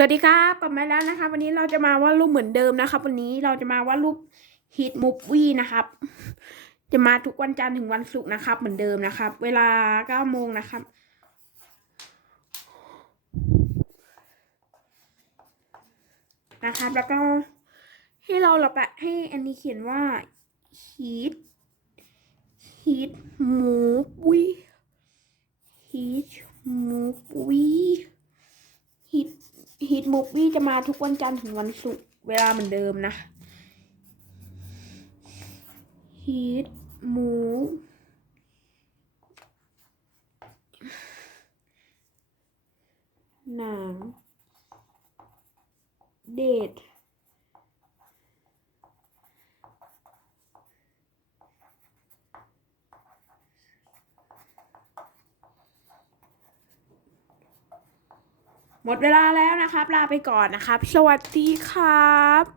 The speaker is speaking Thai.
สวัสดีครับกลับมาแล้วนะครับวันนี้เราจะมาวาดรูปเหมือนเดิมนะครับ วันนี้เราจะมาวาดรูปฮิตมูฟวี่นะครับ จะมาทุกวันจันทร์ถึงวันศุกร์นะครับ เหมือนเดิมนะครับ เวลาเก้าโมงนะครับ นะครับ แล้วก็ให้เราเราไปให้อันนี้เขียนว่าฮีทฮีทมูฟวี่ฮีทมูฟวี่ ฮิตมูฟวี่จะมาทุกวันจันทร์ถึงวันศุกร์เวลาเหมือนเดิมนะฮีตมูฟหนังเดท หมดเวลาแล้วนะครับ ลาไปก่อนนะครับ สวัสดีครับ